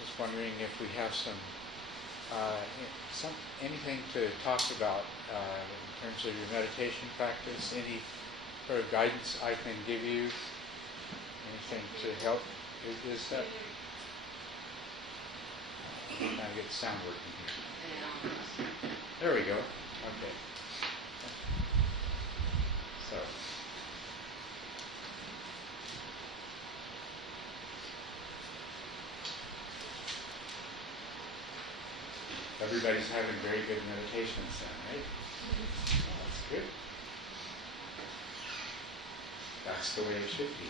just wondering if we have anything to talk about in terms of your meditation practice, any sort of guidance I can give you, anything to help. Is that? I'm trying to get the sound working here. There we go. Okay. So. Everybody's having very good meditations then, right? Oh, that's good. That's the way it should be.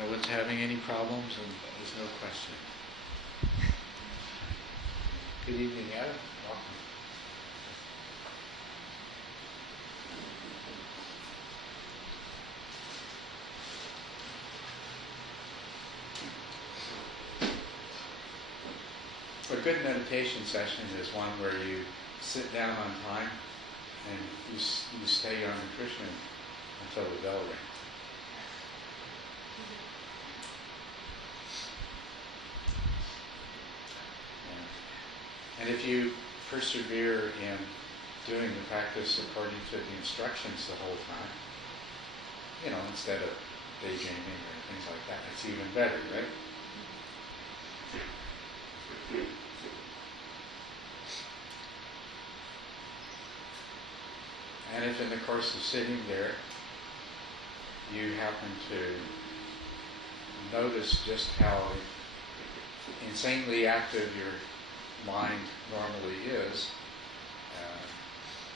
No one's having any problems, and there's no question. Good evening, Adam. Welcome. A good meditation session is one where you sit down on time and you stay on the cushion until the bell rings. And if you persevere in doing the practice according to the instructions the whole time, instead of daydreaming or things like that, it's even better, right? And if in the course of sitting there, you happen to notice just how insanely active your mind normally is,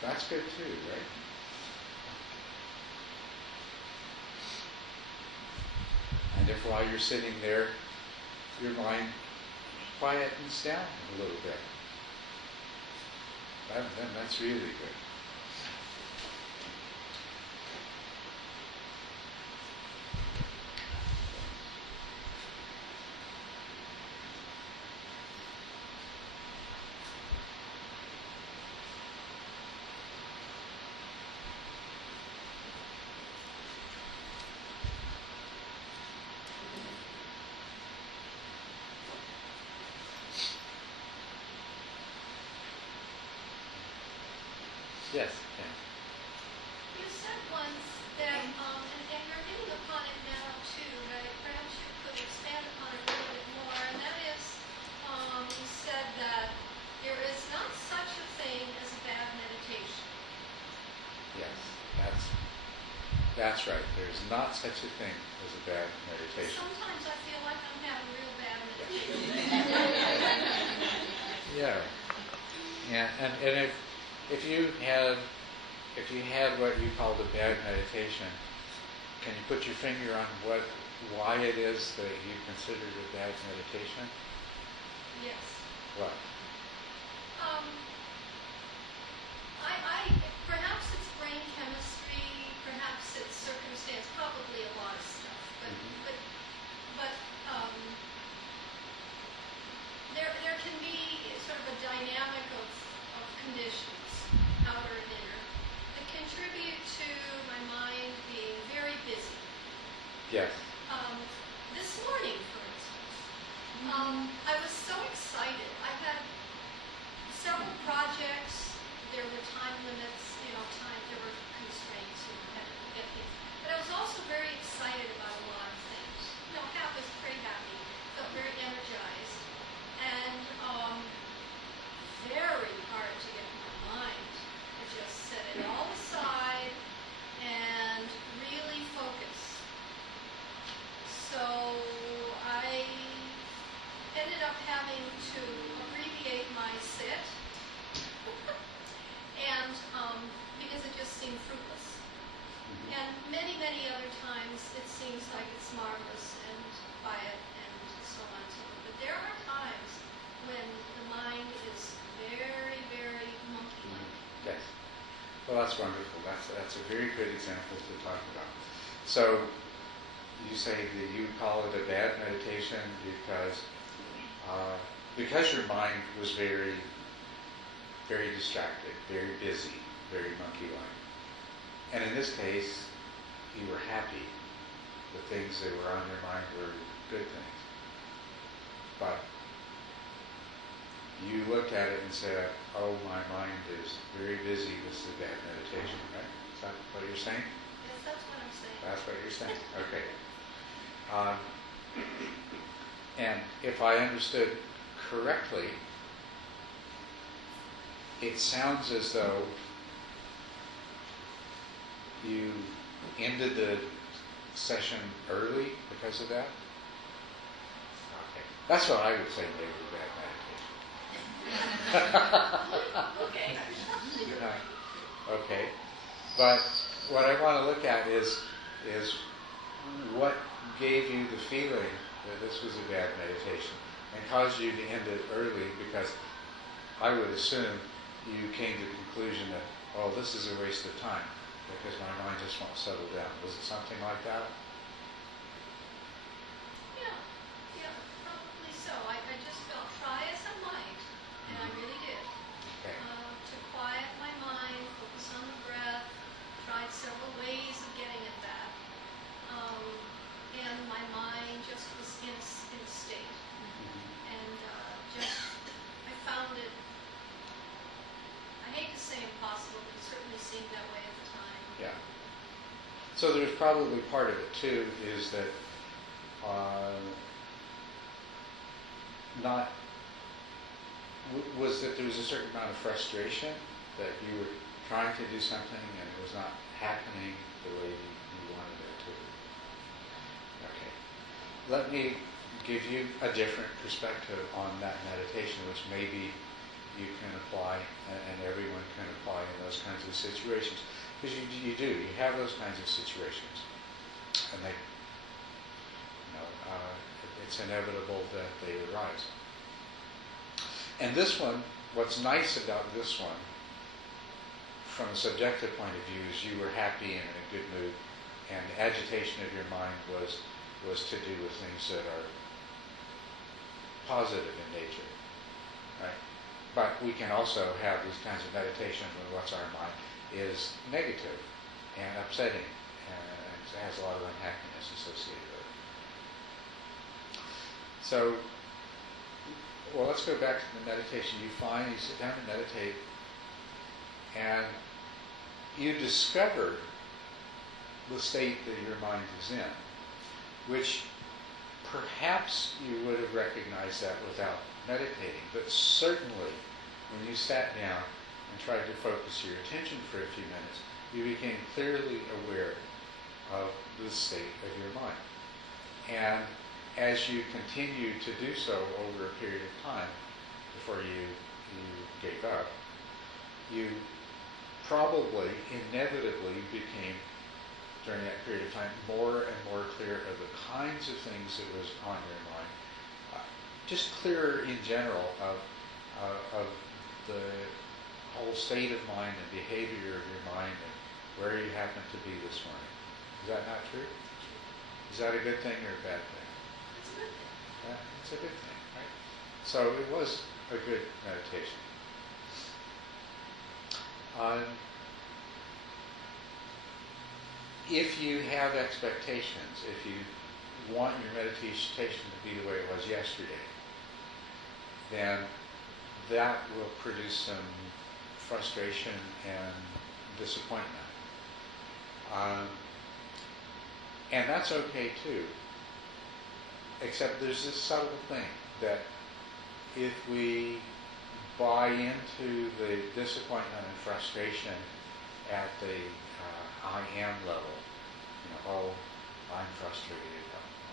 that's good too, right? And if while you're sitting there, your mind quietens down a little bit, then that's really good. Yes. Yeah. You said once that, and you're hitting upon it now too, but perhaps you could expand upon it a little bit more, and that is, you said that there is not such a thing as bad meditation. Yes, that's right. There's not such a thing as a bad meditation. Sometimes I feel like I'm having real bad meditation. Yeah. Yeah, and if you had what you called a bad meditation, can you put your finger on why it is that you consider it a bad meditation? Yes. What? Perhaps it's brain chemistry, perhaps it's circumstance, probably a lot of stuff, but there can be sort of a dynamic of conditions, outer and inner, that contribute to my mind being very busy. Yes. This morning, for instance, I was so excited. I had several projects. There were time limits, there were constraints, and I had to get things. But I was also very excited about a lot of things. Was very happy, felt very energized, and very hard to get my mind to just set it all aside and really focus. So I ended up having to abbreviate my sit, and because it just seemed fruitless. And many, many other times it seems like it's marvelous and quiet and so on and so forth. But there are times when the mind is very, very monkey-like. Yes. Well, that's wonderful. That's a very good example to talk about. So you say that you call it a bad meditation because your mind was very, very distracted, very busy, very monkey-like. And in this case, you were happy. The things that were on your mind were good things. But you looked at it and said, oh, my mind is very busy. This is a bad meditation, right? Is that what you're saying? Yes, that's what I'm saying. That's what you're saying. Okay. And if I understood correctly, it sounds as though you ended the session early because of that? Okay. That's what I would say maybe bad meditation. Okay. Okay. But what I want to look at is what gave you the feeling that this was a bad meditation and caused you to end it early, because I would assume you came to the conclusion that, oh, this is a waste of time because my mind just won't settle down. Was it something like that? Yeah, probably so. I just felt, try as I might, and I really did, Okay. to quiet my mind, focus on the breath, tried several ways of getting at that. And my mind just was in a state. And I found it, I hate to say impossible, but it certainly seemed that way at the time. Yeah. So there's probably part of it too, is that was that there was a certain amount of frustration that you were trying to do something and it was not happening the way you wanted it to. Okay. Let me give you a different perspective on that meditation, which maybe you can apply and everyone can apply in those kinds of situations. Because you have those kinds of situations. And they, it's inevitable that they arise. And this one, what's nice about this one, from a subjective point of view, is you were happy and in a good mood, and the agitation of your mind was to do with things that are positive in nature, right? But we can also have these kinds of meditation when what's our mind is negative and upsetting, and it has a lot of unhappiness associated with it. So, well, let's go back to the meditation. You sit down and meditate, and you discover the state that your mind is in, which perhaps you would have recognized that without meditating, but certainly when you sat down and tried to focus your attention for a few minutes, you became clearly aware of the state of your mind. And as you continued to do so over a period of time, before you gave up, you probably inevitably became, during that period of time, more and more clear of the kinds of things that was on your mind, just clearer in general of the whole state of mind and behavior of your mind and where you happen to be this morning. Is that not true? Is that a good thing or a bad thing? It's a good thing. Yeah, it's a good thing, right? So it was a good meditation. If you have expectations, if you want your meditation to be the way it was yesterday, then that will produce some frustration and disappointment. And that's okay too, except there's this subtle thing that if we buy into the disappointment and frustration at the I am level, oh, I'm frustrated,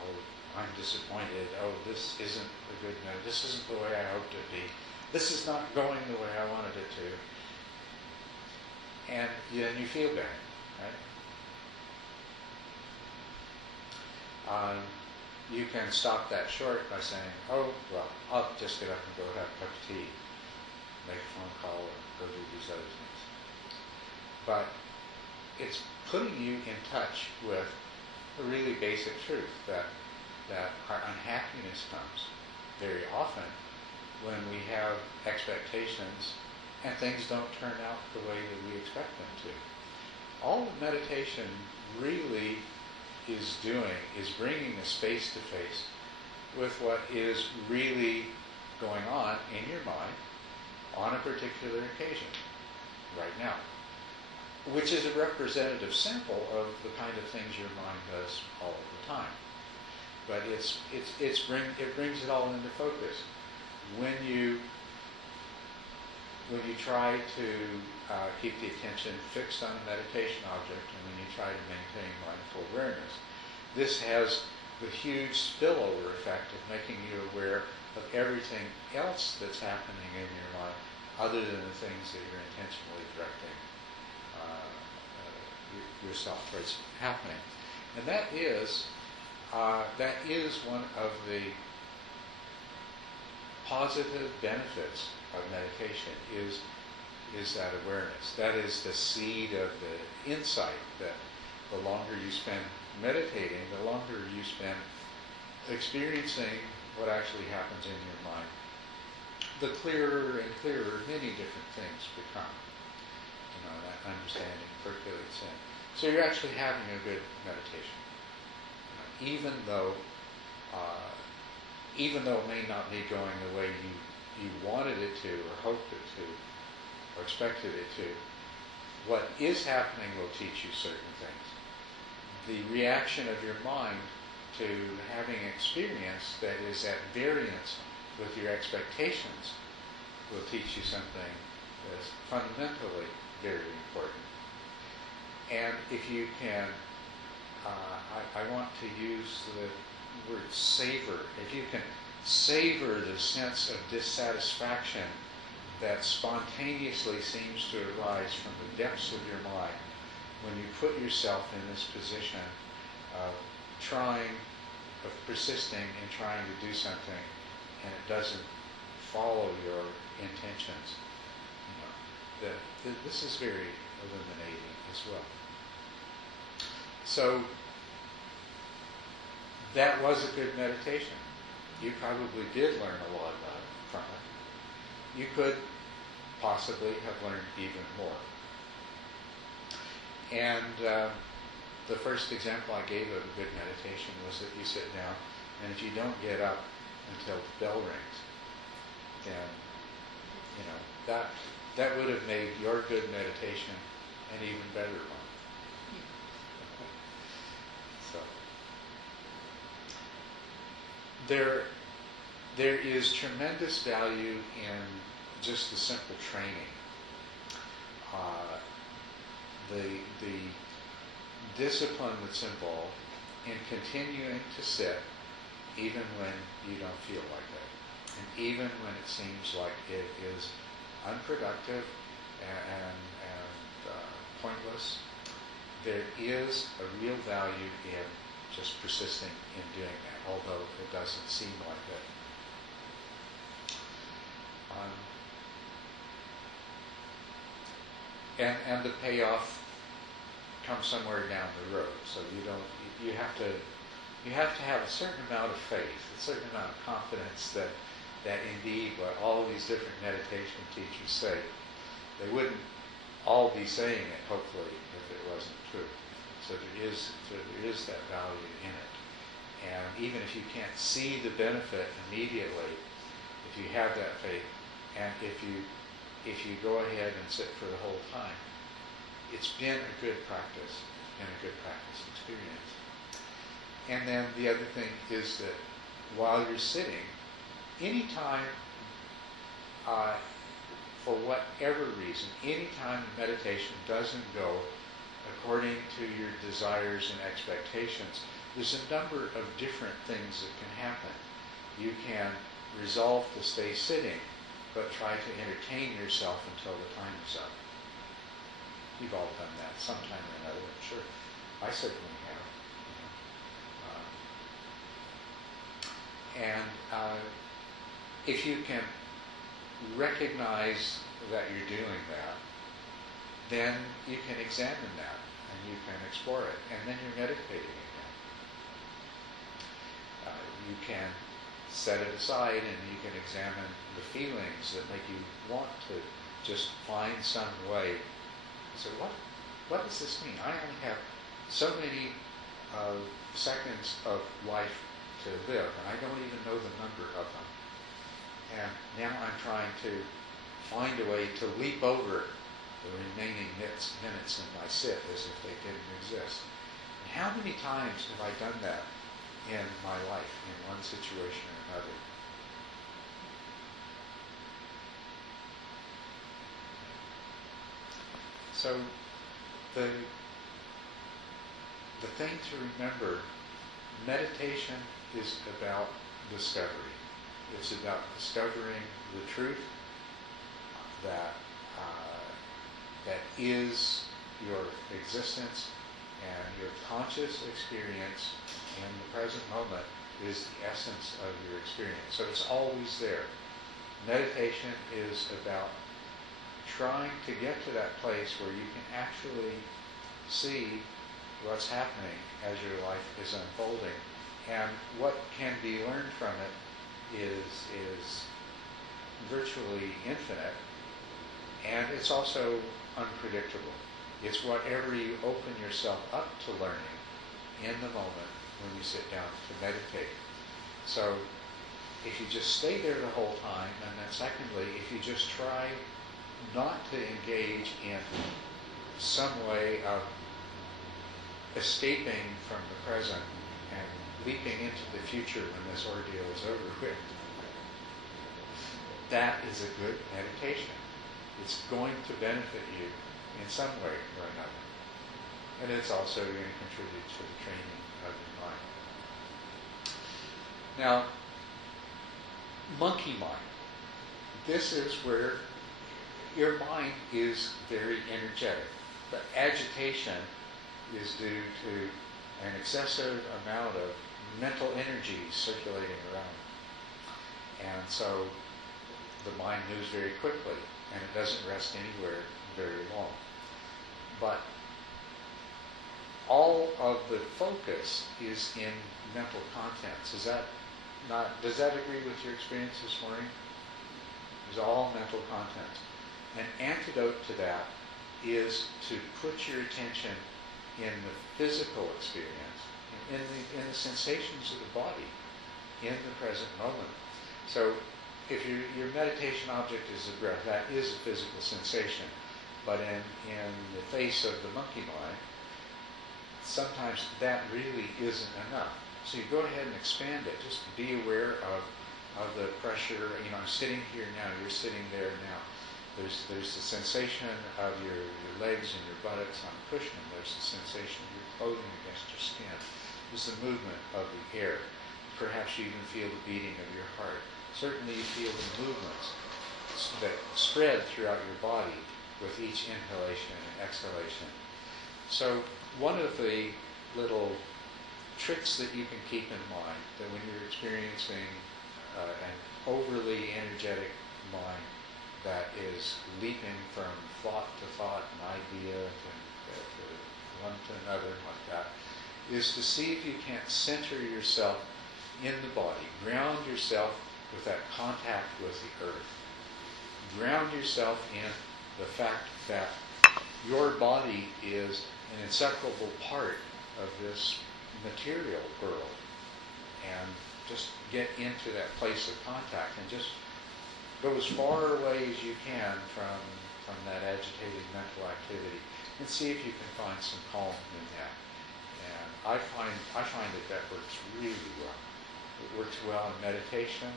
oh, I'm disappointed, oh, this isn't a good note, this isn't the way I hoped it would be, this is not going the way I wanted it to, and then you feel bad, right? You can stop that short by saying, oh, well, I'll just get up and go have a cup of tea, make a phone call, or go do these other things. But it's putting you in touch with a really basic truth that our unhappiness comes very often when we have expectations and things don't turn out the way that we expect them to. All that meditation really is doing is bringing us face to face with what is really going on in your mind on a particular occasion right now, which is a representative sample of the kind of things your mind does all of the time. But it brings it all into focus. When you try to keep the attention fixed on a meditation object, and when you try to maintain mindful awareness, this has the huge spillover effect of making you aware of everything else that's happening in your life other than the things that you're intentionally directing yourself towards happening. And that is one of the positive benefits of meditation is that awareness. That is the seed of the insight that the longer you spend meditating, the longer you spend experiencing what actually happens in your mind, the clearer and clearer many different things become. That understanding percolates in. So you're actually having a good meditation. Even though it may not be going the way you wanted it to, or hoped it to, or expected it to, what is happening will teach you certain things. The reaction of your mind to having experience that is at variance with your expectations will teach you something that's fundamentally very important. And if you can, I want to use the word savor. If you can savor the sense of dissatisfaction that spontaneously seems to arise from the depths of your mind when you put yourself in this position of persisting and trying to do something, and it doesn't follow your intentions. This is very illuminating as well. So that was a good meditation. You probably did learn a lot from it. You could possibly have learned even more. And the first example I gave of a good meditation was that you sit down, and if you don't get up until the bell rings, then that would have made your good meditation an even better one. So there is tremendous value in just the simple training. The discipline that's involved in continuing to sit even when you don't feel like it, and even when it seems like it is unproductive and pointless. There is a real value in just persisting in doing that, although it doesn't seem like it. And the payoff comes somewhere down the road. So you have to have a certain amount of faith, a certain amount of confidence that indeed what all of these different meditation teachers say, they wouldn't all be saying it, hopefully, if it wasn't true. So there is that value in it. And even if you can't see the benefit immediately, if you have that faith, and if you go ahead and sit for the whole time, it's been a good practice and a good practice experience. And then the other thing is that while you're sitting, anytime, for whatever reason, anytime the meditation doesn't go according to your desires and expectations, there's a number of different things that can happen. You can resolve to stay sitting, but try to entertain yourself until the time is up. You've all done that sometime or another, I'm sure. I certainly have. And if you can recognize that you're doing that, then you can examine that and you can explore it, and then you're meditating again. you can set it aside and you can examine the feelings that make you want to just find some way. So what does this mean? I only have so many seconds of life to live, and I don't even know the number of them. And now I'm trying to find a way to leap over the remaining minutes in my sit as if they didn't exist. And how many times have I done that in my life, in one situation or another? So the thing to remember, meditation is about discovery. It's about discovering the truth that is your existence, and your conscious experience in the present moment is the essence of your experience. So it's always there. Meditation is about trying to get to that place where you can actually see what's happening as your life is unfolding. And what can be learned from it is virtually infinite, and it's also unpredictable. It's whatever you open yourself up to learning in the moment when you sit down to meditate. So if you just stay there the whole time, and then secondly, if you just try not to engage in some way of escaping from the present and leaping into the future when this ordeal is over with, that is a good meditation. It's going to benefit you in some way or another. And it's also going to contribute to the training of your mind. Now, monkey mind. This is where your mind is very energetic. The agitation is due to an excessive amount of mental energy circulating around. And so the mind moves very quickly, and it doesn't rest anywhere very long. But all of the focus is in mental contents. Does that agree with your experience this morning? It's all mental content. An antidote to that is to put your attention in the physical experience, in the sensations of the body, in the present moment. So if your meditation object is the breath, that is a physical sensation. But in the face of the monkey mind, sometimes that really isn't enough. So you go ahead and expand it. Just be aware of the pressure. I'm sitting here now, you're sitting there now. There's the sensation of your legs and your buttocks on the cushion. There's the sensation of your clothing against your skin. There's the movement of the air. Perhaps you even feel the beating of your heart. Certainly you feel the movements that spread throughout your body with each inhalation and exhalation. So one of the little tricks that you can keep in mind, that when you're experiencing an overly energetic mind that is leaping from thought to thought and idea to one to another like that, is to see if you can't center yourself in the body. Ground yourself with that contact with the earth. Ground yourself in the fact that your body is an inseparable part of this material world. And just get into that place of contact and just go as far away as you can from that agitated mental activity and see if you can find some calm in that. And I find that works really well. It works well in meditation.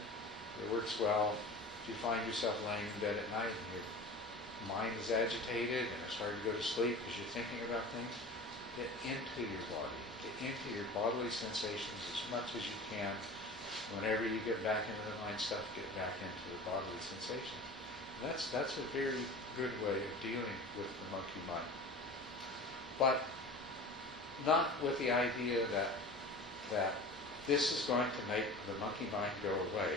It works well if you find yourself laying in bed at night and your mind is agitated and it's hard to go to sleep because you're thinking about things. Get into your body. Get into your bodily sensations as much as you can. Whenever you get back into the mind stuff, get back into the bodily sensations. That's a very good way of dealing with the monkey mind. But not with the idea that this is going to make the monkey mind go away.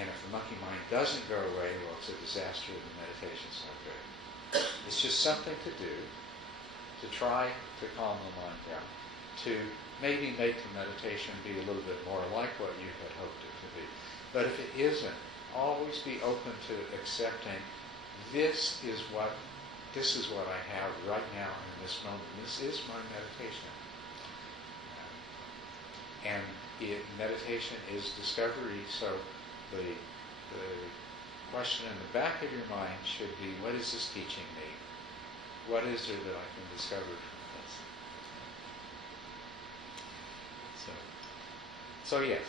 And if the monkey mind doesn't go away, well, it's a disaster and the meditation's not good. It's just something to do to try to calm the mind down. to maybe make the meditation be a little bit more like what you had hoped it to be. But if it isn't, always be open to accepting this is what I have right now in this moment. This is my meditation. And meditation is discovery, so the question in the back of your mind should be, what is this teaching me? What is there that I can discover from this? So yes,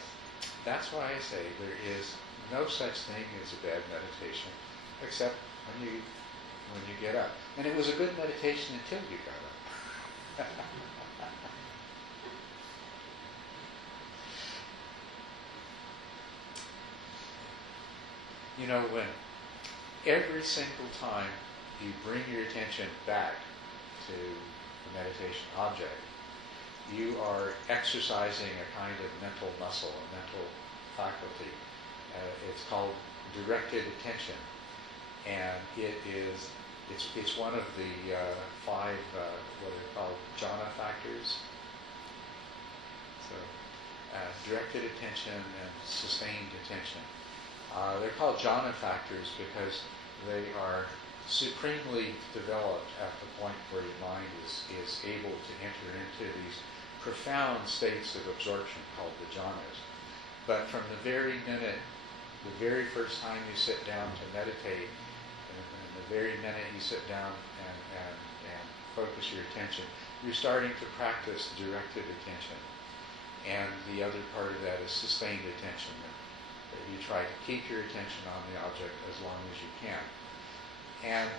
that's why I say there is no such thing as a bad meditation, except when you get up. And it was a good meditation until you got up. You know, when every single time you bring your attention back to the meditation object, you are exercising a kind of mental muscle, a mental faculty. It's called directed attention, and it's one of the 5 what are called jhana factors. So directed attention and sustained attention. They're called jhana factors because they are supremely developed at the point where your mind is able to enter into these profound states of absorption called the jhanas. But from the very minute, the very first time you sit down to meditate, and the very minute you sit down and focus your attention, you're starting to practice directed attention. And the other part of that is sustained attention. That you try to keep your attention on the object as long as you can. And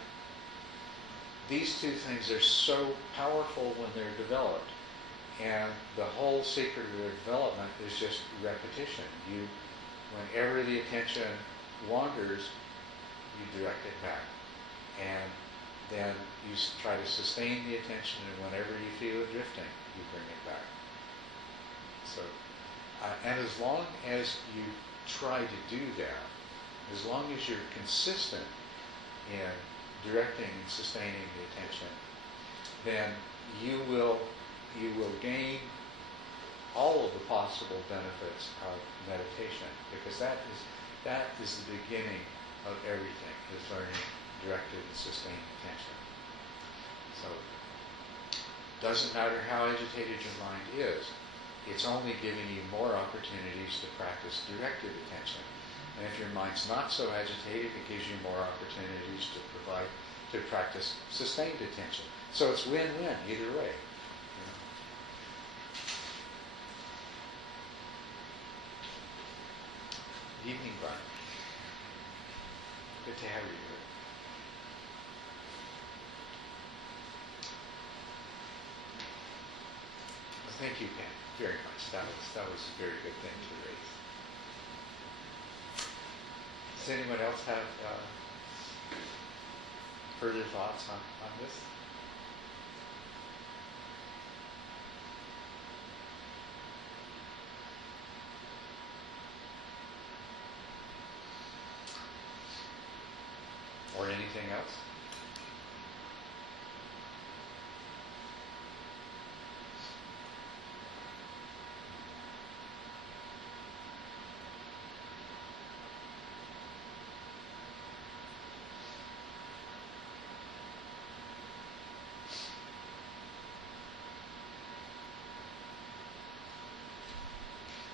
these two things are so powerful when they're developed. And the whole secret of their development is just repetition. Whenever the attention wanders, you direct it back. And then you try to sustain the attention, and whenever you feel it drifting, you bring it back. So, and as long as you try to do that, as long as you're consistent in directing and sustaining the attention, then you will gain all of the possible benefits of meditation, because that is the beginning of everything, is learning directed and sustained attention. So doesn't matter how agitated your mind is, it's only giving you more opportunities to practice directed attention. And if your mind's not so agitated, it gives you more opportunities to practice sustained attention. So it's win-win either way. Evening, Brian. Good to have you here. Well, thank you, Pam, very much. That was a very good thing to raise. Does anyone else have further thoughts on this? Or anything else?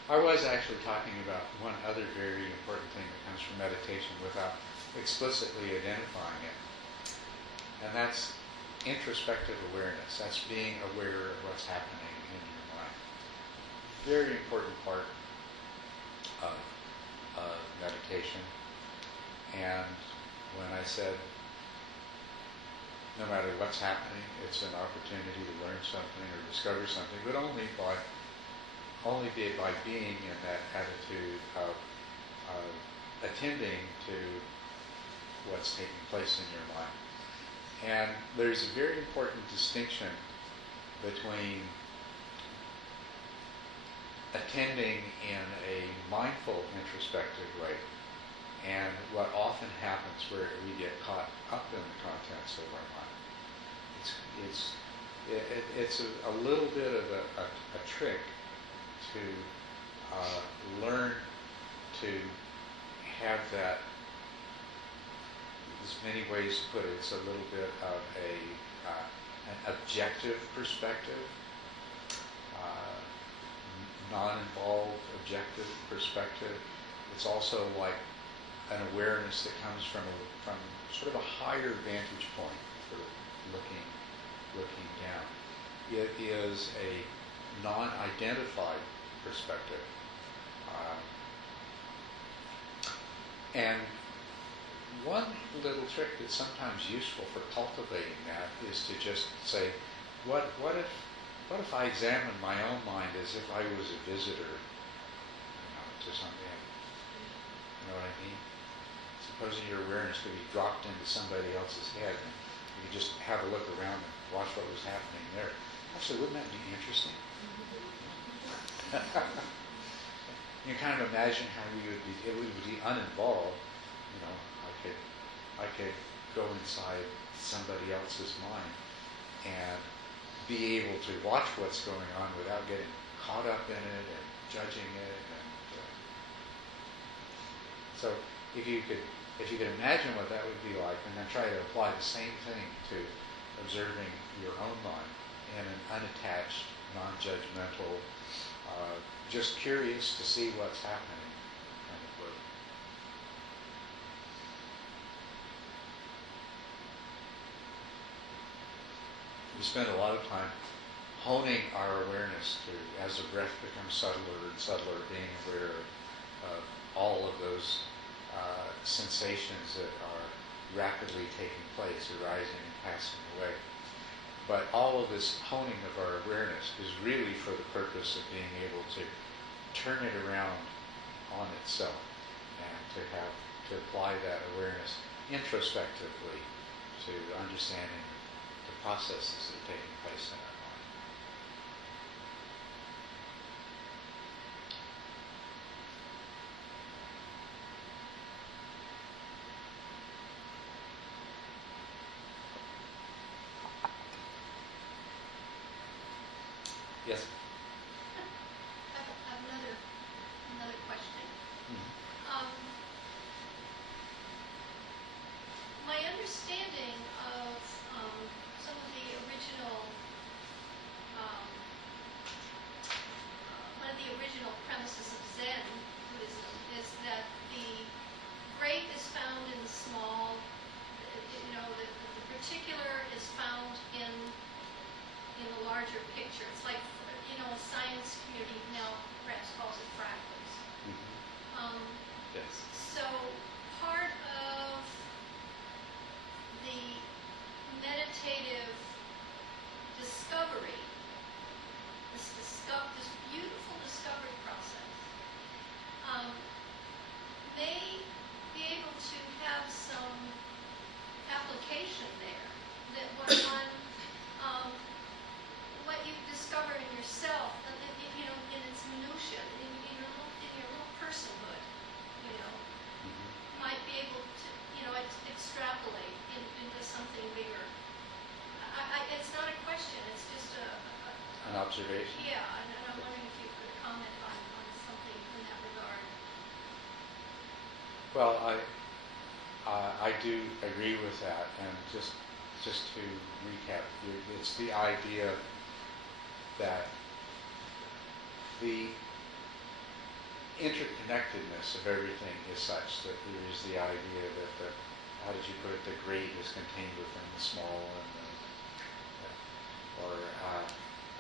I was actually talking about one other very important thing that comes from meditation without explicitly identifying it. And that's introspective awareness. That's being aware of what's happening in your mind. Very important part of meditation. And when I said no matter what's happening, it's an opportunity to learn something or discover something, but only by being in that attitude of attending to what's taking place in your mind. And there's a very important distinction between attending in a mindful, introspective way and what often happens where we get caught up in the contents of our mind. it's a little bit of a trick to learn to have that. There's many ways to put it. It's a little bit of an objective perspective, non-involved objective perspective. It's also like an awareness that comes from sort of a higher vantage point for looking down. It is a non-identified perspective. And one little trick that's sometimes useful for cultivating that is to just say, what if I examine my own mind as if I was a visitor, to something? You know what I mean? Supposing your awareness could be dropped into somebody else's head, and you could just have a look around and watch what was happening there. Actually, wouldn't that be interesting? You kind of imagine how it would be uninvolved. I could go inside somebody else's mind and be able to watch what's going on without getting caught up in it and judging it. And so, if you could imagine what that would be like, and then try to apply the same thing to observing your own mind in an unattached, non-judgmental, just curious to see what's happening kind of way. We spend a lot of time honing our awareness to, as the breath becomes subtler and subtler, being aware of all of those sensations that are rapidly taking place, arising and passing away. But all of this honing of our awareness is really for the purpose of being able to turn it around on itself and to apply that awareness introspectively to understanding the processes that are taking place in our mind. Yes? I have another question. My understanding of some of the original, one of the original premises of Zen Buddhism is that the great is found in the small. The particular is found in the larger picture. It's like, a science community now perhaps calls it fractals. Yes. So part of the meditative discovery, this beautiful discovery process, may be able to have some application there. That what you discover in yourself, in its minutia, in your little personhood, might be able to, extrapolate into something bigger. It's not a question, it's just An observation? Yeah, and I'm wondering if you could comment on something in that regard. Well, I do agree with that, and just to recap, it's the idea that the interconnectedness of everything is such that there is the idea that how did you put it, the great is contained within the small, or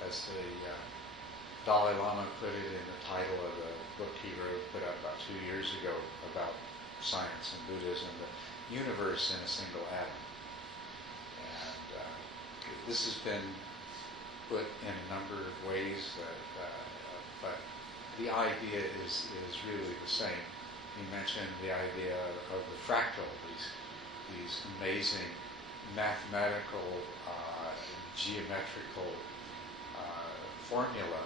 as the Dalai Lama put it in the title of a book he wrote, put out about 2 years ago about science and Buddhism, the universe in a single atom. And this has been put in a number of ways, but the idea is really the same. You mentioned the idea of the fractal, these amazing mathematical, geometrical formula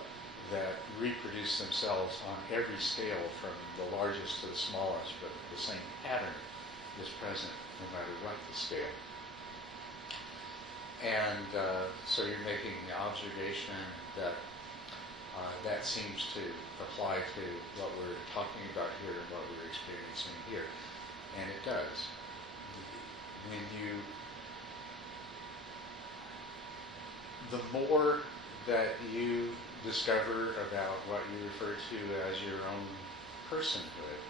that reproduce themselves on every scale from the largest to the smallest, but the same pattern is present no matter what the scale. And so you're making the observation that that seems to apply to what we're talking about here and what we're experiencing here. And it does. When the more that you discover about what you refer to as your own personhood,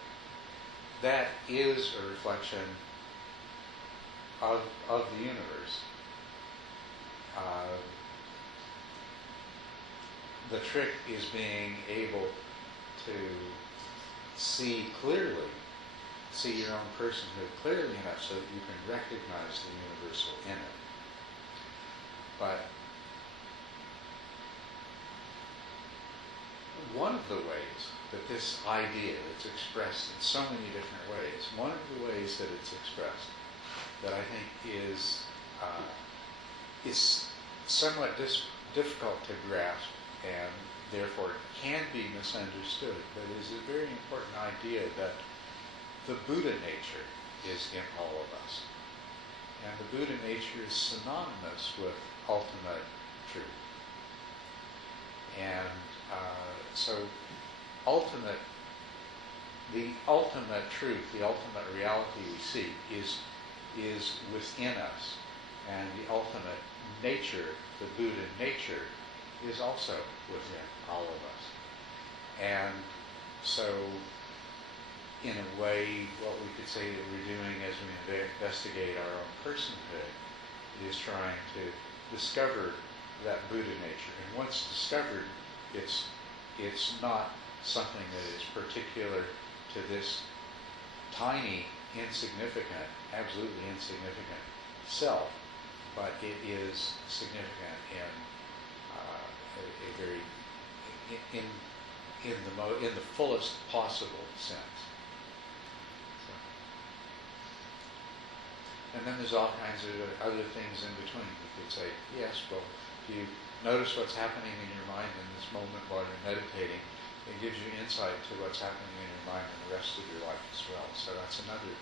that is a reflection of the universe. The trick is being able to see clearly, see your own personhood clearly enough so that you can recognize the universal in it. But one of the ways that this idea is expressed in so many different ways, one of the ways that it's expressed that I think is somewhat difficult to grasp and therefore can be misunderstood, but is a very important idea that the Buddha nature is in all of us. And the Buddha nature is synonymous with ultimate truth. And so the ultimate truth, the ultimate reality we seek is within us. And the ultimate nature, the Buddha nature, is also within all of us. And so, in a way, what we could say that we're doing as we investigate our own personhood is trying to discover that Buddha nature. And once discovered, it's not something that is particular to this tiny, insignificant, absolutely insignificant self, but it is significant in a very in the fullest possible sense. So. And then there's all kinds of other things in between. You could say, yes, well, if you notice what's happening in your mind in this moment while you're meditating, it gives you insight to what's happening in your mind in the rest of your life as well. So that's another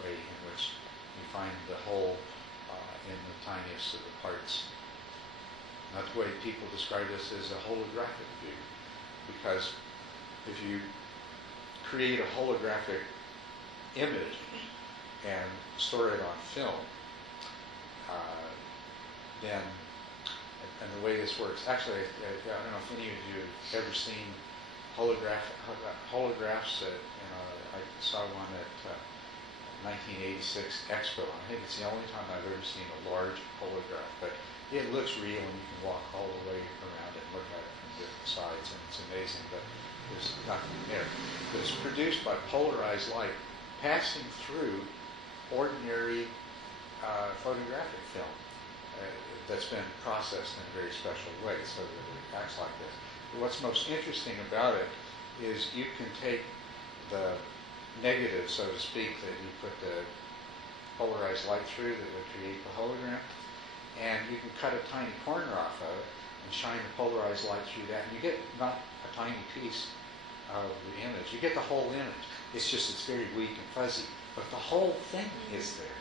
way in which you find the whole in the tiniest of the parts. That's the way people describe this as a holographic view, because if you create a holographic image and store it on film, then, and the way this works, actually, I don't know if any of you have ever seen holographs. I saw one at 1986 Expo. I think it's the only time I've ever seen a large holograph, but it looks real and you can walk all the way around it and look at it from different sides, and it's amazing, but there's nothing there. But it's produced by polarized light passing through ordinary photographic film that's been processed in a very special way so that it acts like this. But what's most interesting about it is you can take the negative, so to speak, that you put the polarized light through that would create the hologram, and you can cut a tiny corner off of it and shine the polarized light through that, and you get not a tiny piece of the image. You get the whole image. It's just it's very weak and fuzzy, but the whole thing is there,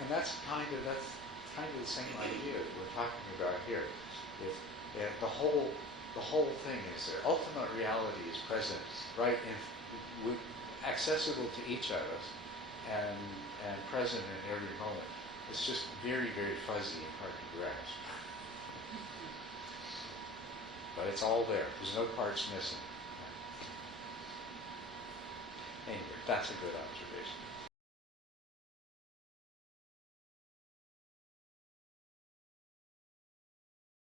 and that's kind of the same idea that we're talking about here. If the whole thing is there, ultimate reality is present, right, and accessible to each of us, and present in every moment. It's just very, very fuzzy and hard to grasp. But it's all there. There's no parts missing. Anyway, that's a good observation.